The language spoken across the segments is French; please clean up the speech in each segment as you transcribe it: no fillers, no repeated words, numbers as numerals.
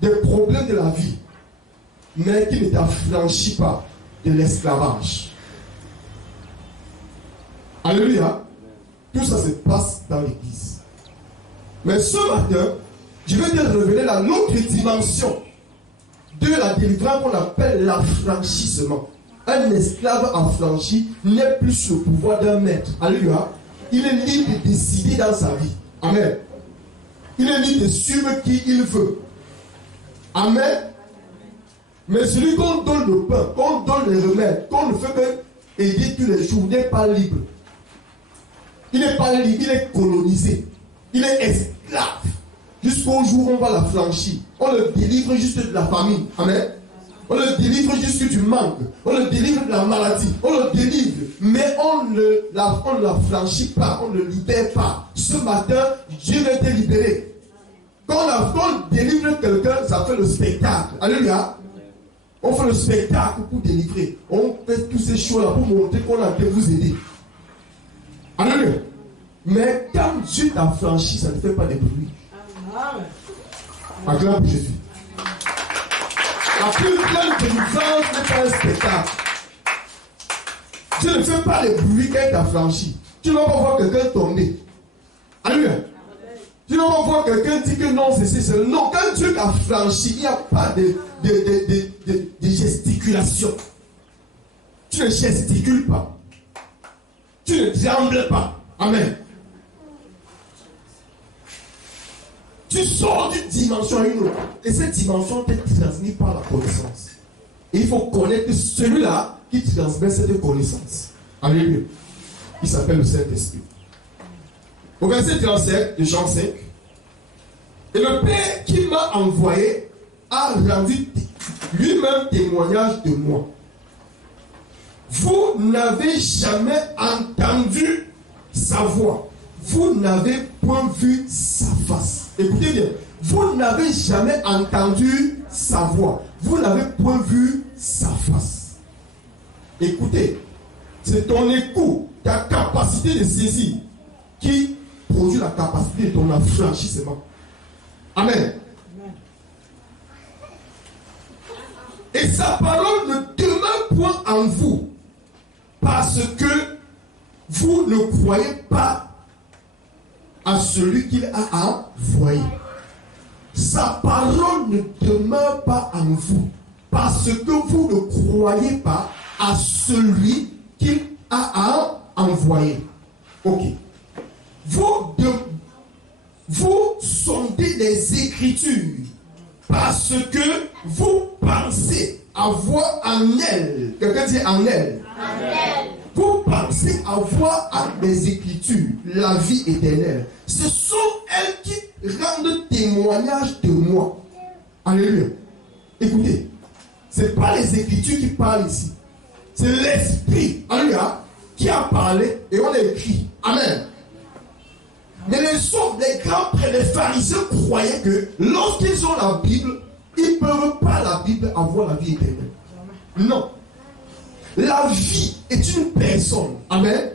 des problèmes de la vie, mais qui ne t'affranchit pas de l'esclavage. Alléluia. Tout ça se passe dans l'église. Mais ce matin, je vais te révéler l'autre dimension de la délivrance qu'on appelle l'affranchissement. Un esclave affranchi n'est plus sous le pouvoir d'un maître. Alléluia. Il est libre de décider dans sa vie. Amen. Il est libre de suivre qui il veut. Amen. Mais celui qu'on donne le pain, qu'on donne les remèdes, qu'on ne fait que aider tous les jours, n'est pas libre. Il n'est pas libre, il est colonisé. Il est esclave. Jusqu'au jour où on va l'affranchir. On le délivre juste de la famine. Amen. On le délivre juste du manque. On le délivre de la maladie. On le délivre. Mais on ne l'affranchit pas. On ne le libère pas. Ce matin, Dieu va te libérer. Quand on délivre quelqu'un, ça fait le spectacle. Alléluia. On fait le spectacle pour délivrer. On fait toutes ces choses-là pour montrer qu'on a pu vous aider. Alléluia. Mais quand Dieu t'a franchi, ça ne fait pas de bruit. Acclame pour Jésus. La plus grande délivrance n'est pas un spectacle. Dieu ne fait pas les bruits quand il t'a franchi. Tu ne vas pas voir quelqu'un tomber. Alléluia. Tu ne vas pas voir quelqu'un dire que non, c'est non. Quand Dieu t'a franchi, il n'y a pas de gesticulation. Tu ne gesticules pas. Tu ne trembles pas. Amen. Tu sors d'une dimension à une autre. Et cette dimension t'est transmise par la connaissance. Et il faut connaître celui-là qui transmet cette connaissance. Alléluia. Il s'appelle le Saint-Esprit. Au verset 37 de Jean 5. Et le Père qui m'a envoyé a rendu lui-même témoignage de moi. Vous n'avez jamais entendu sa voix. Vous n'avez point vu sa face. Écoutez bien. Vous n'avez jamais entendu sa voix. Vous n'avez point vu sa face. Écoutez. C'est ton écoute, ta capacité de saisir qui produit la capacité de ton affranchissement. Amen. Et sa parole ne demeure point en vous parce que vous ne croyez pas à celui qu'il a envoyé. Sa parole ne demeure pas en vous parce que vous ne croyez pas à celui qu'il a envoyé. Ok. Vous sondez les Écritures parce que vous pensez avoir en elles. Quelqu'un dit en elles. Vous pensez avoir en les Écritures la vie éternelle. Ce sont elles qui rendent témoignage de moi. Alléluia. Écoutez, ce n'est pas les Écritures qui parlent ici. C'est l'Esprit, alléluia, qui a parlé et on l'a écrit. Amen. Mais les grands prêtres, les pharisiens croyaient que lorsqu'ils ont la Bible, ils ne peuvent pas la Bible avoir la vie éternelle. Non. La vie est une personne. Amen.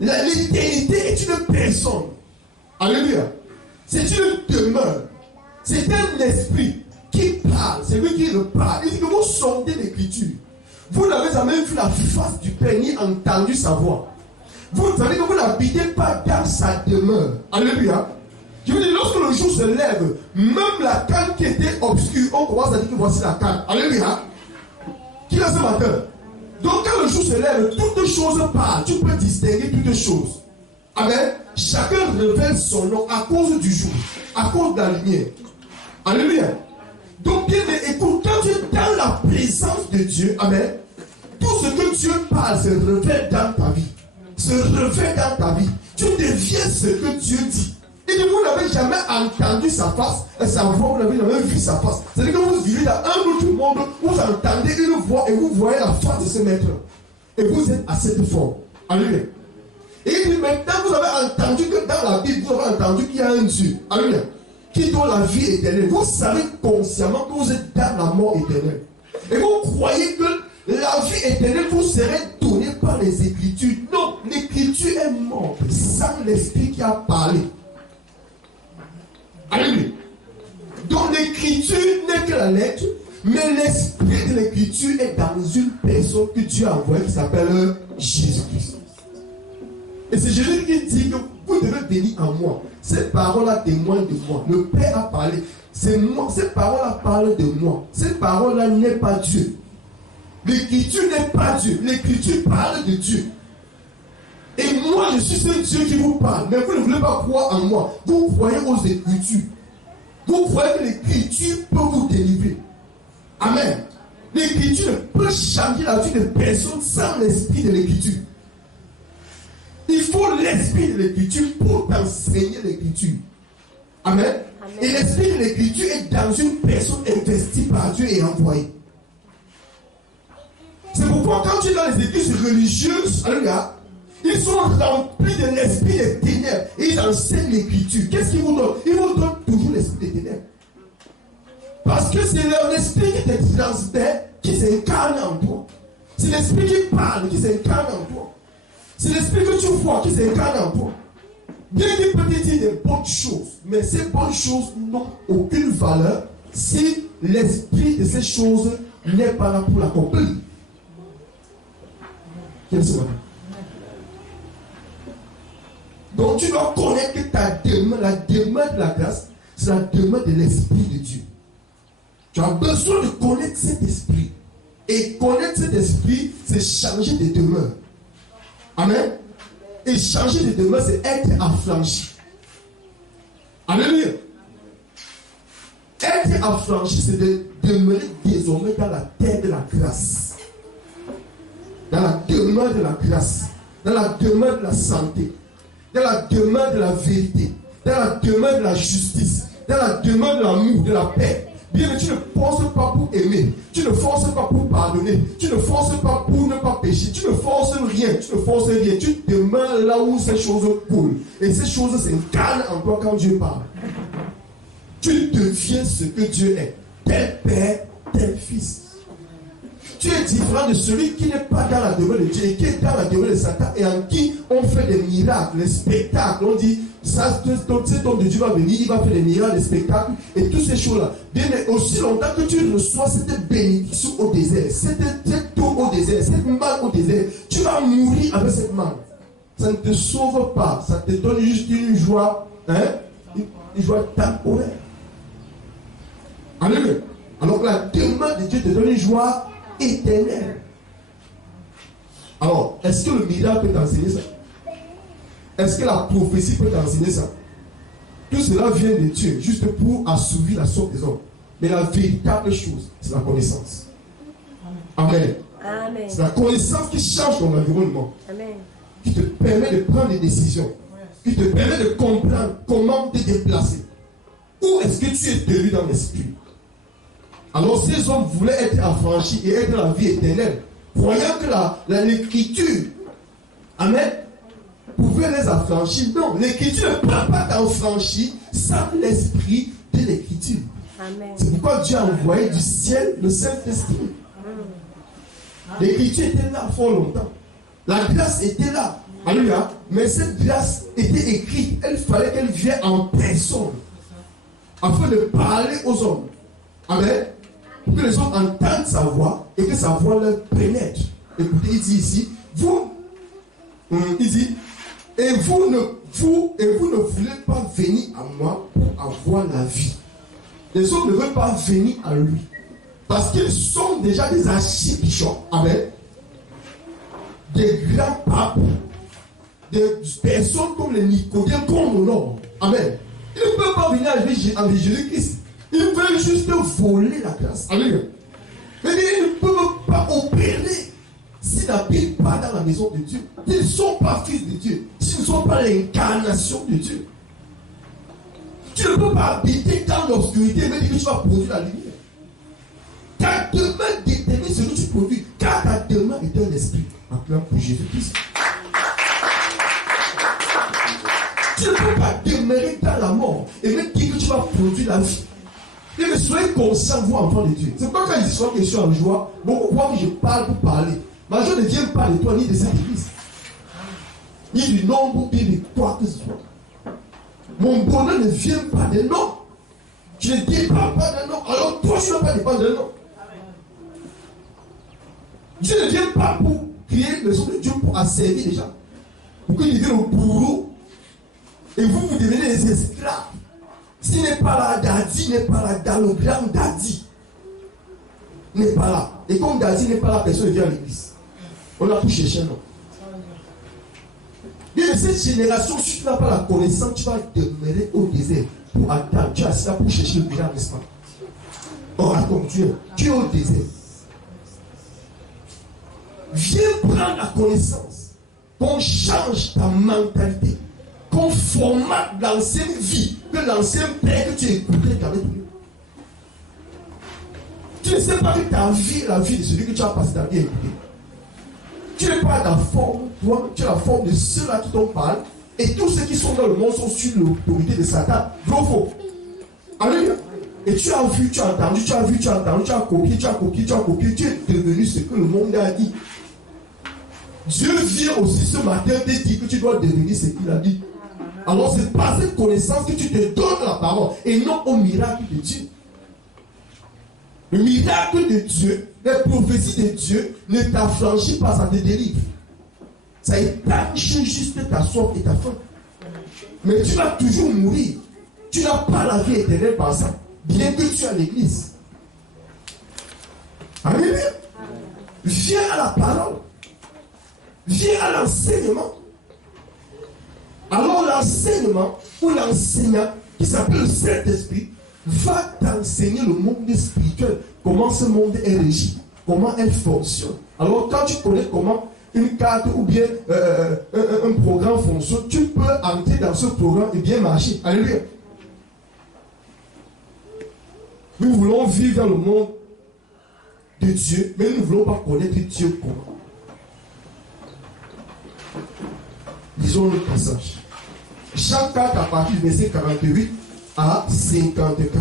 L'éternité est une personne. Alléluia. C'est une demeure. C'est un esprit qui parle. C'est lui qui le parle. Il dit que vous sondez l'Écriture. Vous n'avez jamais vu la face du Père ni entendu sa voix. Vous savez que vous n'habitez pas dans sa demeure. Alléluia. Je veux dire, lorsque le jour se lève, même la canne qui était obscure, on commence à dire que voici la canne. Alléluia. Qui l'a ce matin? Donc quand le jour se lève, toutes choses parlent. Tu peux distinguer toutes choses. Amen. Chacun révèle son nom à cause du jour, à cause de la lumière. Alléluia. Donc bien écoute, quand tu es dans la présence de Dieu, amen, tout ce que Dieu parle se révèle dans ta vie. Se révèle dans ta vie. Tu deviens ce que Dieu dit. Et vous n'avez jamais entendu sa face, sa voix, vous n'avez jamais vu sa face. C'est-à-dire que vous vivez dans un autre monde, vous entendez une voix et vous voyez la face de ce maître. Et vous êtes à cette forme. Alléluia. Et il dit maintenant, vous avez entendu que dans la Bible, vous avez entendu qu'il y a un Dieu. Alléluia. Qui donne la vie éternelle. Vous savez consciemment que vous êtes dans la mort éternelle. Et vous croyez que la vie éternelle vous serait donnée par les Écritures. Non, l'Écriture est morte sans l'Esprit qui a parlé. Alléluia. Donc l'Écriture l'écriture n'est que la lettre, mais l'esprit de l'écriture est dans une personne que Dieu a envoyée qui s'appelle Jésus-Christ. Et c'est Jésus qui dit que vous devez venir en moi. Ces paroles-là témoignent de moi. Le Père a parlé. C'est moi. Ces paroles-là parlent de moi. Ces paroles-là n'est pas Dieu. L'écriture n'est pas Dieu. L'écriture parle de Dieu. Et moi, je suis ce Dieu qui vous parle. Mais vous ne voulez pas croire en moi. Vous croyez aux Écritures. Vous croyez que l'Écriture peut vous délivrer. Amen. L'Écriture ne peut changer la vie de personne sans l'esprit de l'Écriture. Il faut l'esprit de l'Écriture pour t'enseigner l'Écriture. Amen. Amen. Et l'esprit de l'Écriture est dans une personne investie par Dieu et envoyée. C'est pourquoi quand tu es dans les églises religieuses, alléluia, ils sont remplis de l'esprit des ténèbres et ils enseignent l'Écriture. Qu'est-ce qu'ils vous donnent? Ils vous donnent toujours l'esprit des ténèbres. Parce que c'est leur esprit qui te transmet, qui s'incarne en toi. C'est l'esprit qui parle, qui s'incarne en toi. C'est l'esprit que tu vois qui s'incarne en toi. Bien qu'il peut te dire des bonnes choses, mais ces bonnes choses n'ont aucune valeur si l'esprit de ces choses n'est pas là pour l'accomplir. Qu'est-ce que donc tu dois connaître que ta demande, la demande de la grâce, c'est la demande de l'esprit de Dieu. Tu as besoin de connaître cet esprit. Et connaître cet esprit, c'est changer de demeure. Amen. Et changer de demeure, c'est être affranchi. Alléluia. Être affranchi, c'est de demeurer désormais dans la terre de la grâce. Dans la demeure de la grâce. Dans la demeure de la santé. Dans la demeure de la vérité. Dans la demeure de la justice. Dans la demeure de l'amour, de la paix. Bien, mais tu ne forces pas pour aimer. Tu ne forces pas pour pardonner. Tu ne forces pas pour ne pas pécher. Tu ne forces rien. Tu ne forces rien. Tu demeures là où ces choses coulent. Et ces choses s'incarnent en toi quand Dieu parle. Tu deviens ce que Dieu est. Tel Père, tel Fils. Tu es différent de celui qui n'est pas dans la demeure de Dieu et qui est dans la demeure de Satan et en qui on fait des miracles, des spectacles. On dit, ça, cet homme de Dieu va venir, il va faire des miracles, des spectacles et toutes ces choses-là. Bien, mais aussi longtemps que tu reçois cette bénédiction au désert, cette eau au désert, cette manne au désert, tu vas mourir avec cette manne. Ça ne te sauve pas, ça te donne juste une joie, une joie temporaire. Alléluia. Alors que la demande de Dieu te donne une joie éternelle. Alors, est-ce que le miracle peut t'enseigner ça? Est-ce que la prophétie peut t'enseigner ça? Tout cela vient de Dieu, juste pour assouvir la sorte des hommes. Mais la véritable chose, c'est la connaissance. Amen. Amen. C'est la connaissance qui change ton environnement. Amen. Qui te permet de prendre des décisions. Qui te permet de comprendre comment te déplacer. Où est-ce que tu es tenu dans l'esprit? Alors ces hommes voulaient être affranchis et être dans la vie éternelle, croyant que l'écriture, amen, pouvait les affranchir. Non, l'écriture ne peut pas t'affranchir sans l'esprit de l'écriture. C'est pourquoi Dieu a envoyé du ciel le Saint-Esprit. L'écriture était là fort longtemps. La grâce était là. Alléluia. Mais cette grâce était écrite. Il fallait qu'elle vienne en personne afin de parler aux hommes. Amen. Pour que les hommes entendent sa voix et que sa voix leur pénètre. Écoutez, il dit ici, il dit, et vous ne voulez pas venir à moi pour avoir la vie. Les hommes ne veulent pas venir à lui. Parce qu'ils sont déjà des archibishops. Amen. Des grands papes. Des personnes comme les Nicodèmes, comme nos. Amen. Ils ne peuvent pas venir avec Jésus-Christ. Ils veulent juste voler la grâce. Alléluia. Mais ils ne peuvent pas opérer s'ils n'habitent pas dans la maison de Dieu. Ils ne sont pas fils de Dieu. S'ils ne sont pas l'incarnation de Dieu. Tu ne peux pas habiter dans l'obscurité et me dire que tu vas produire la lumière. Ta demeure détermine ce que tu produis. Car ta demeure est un esprit. Appelons pour Jésus-Christ. Tu ne peux pas demeurer dans la mort et me dire que tu vas produire la vie. Mais soyez conscients, vous, enfants de Dieu. C'est pourquoi quand ils sont question en joie, beaucoup croient que je parle pour parler. Ma joie ne vient pas de toi ni de cette église. Ni du nombre, ni de quoi que ce soit. Mon bonheur ne vient pas de nom. Je ne dépends pas d'un nom. Toi, tu ne dois pas dépendre d'un homme. Dieu ne vient pas pour créer le son de Dieu pour asservir les gens. Pour qu'ils deviennent au bourreau. Et vous devenez des esclaves. S'il n'est pas là, Daddy n'est pas là. Dans le grand Daddy n'est pas là. Et comme Daddy n'est pas là, personne ne vient à l'église. On a tout cherché, non. Et de cette génération, si tu n'as pas la connaissance, tu vas demeurer au désert pour attendre. Tu es assis là pour chercher le miracle, n'est-ce pas? On raconte, tu es au désert. Viens prendre la connaissance. Qu'on change ta mentalité. Qu'on formate l'ancienne vie. Que l'ancien père que tu écoutais t'avait donné. Tu ne sais pas que ta vie est la vie de celui que tu as passé ta vie à écouter. Tu n'es pas la forme, toi, tu es la forme de ceux-là qui t'en parlent. Et tous ceux qui sont dans le monde sont sur l'autorité de Satan. Vrai ou faux? Alléluia. Et tu as vu, tu as entendu, tu as vu, tu as entendu, tu as copié, tu as copié, tu as copié. Tu es devenu ce que le monde a dit. Dieu vient aussi ce matin te dire que tu dois devenir ce qu'il a dit. Alors c'est par cette connaissance que tu te donnes la parole et non au miracle de Dieu. Le miracle de Dieu, les prophéties de Dieu ne t'affranchissent pas, ça te délivre. Ça étanche juste ta soif et ta faim. Mais tu vas toujours mourir. Tu n'as pas la vie éternelle par ça. Bien que tu es à l'église. Amen. Viens à la parole. Viens à l'enseignement. Alors l'enseignement ou l'enseignant qui s'appelle le Saint-Esprit va t'enseigner le monde spirituel, comment ce monde est régi, comment elle fonctionne. Alors quand tu connais comment une carte ou bien un programme fonctionne, tu peux entrer dans ce programme et bien marcher. Alléluia. Nous voulons vivre dans le monde de Dieu, mais nous ne voulons pas connaître Dieu comment. Lisons le passage. Jean 4 à partir du verset 48 à 54.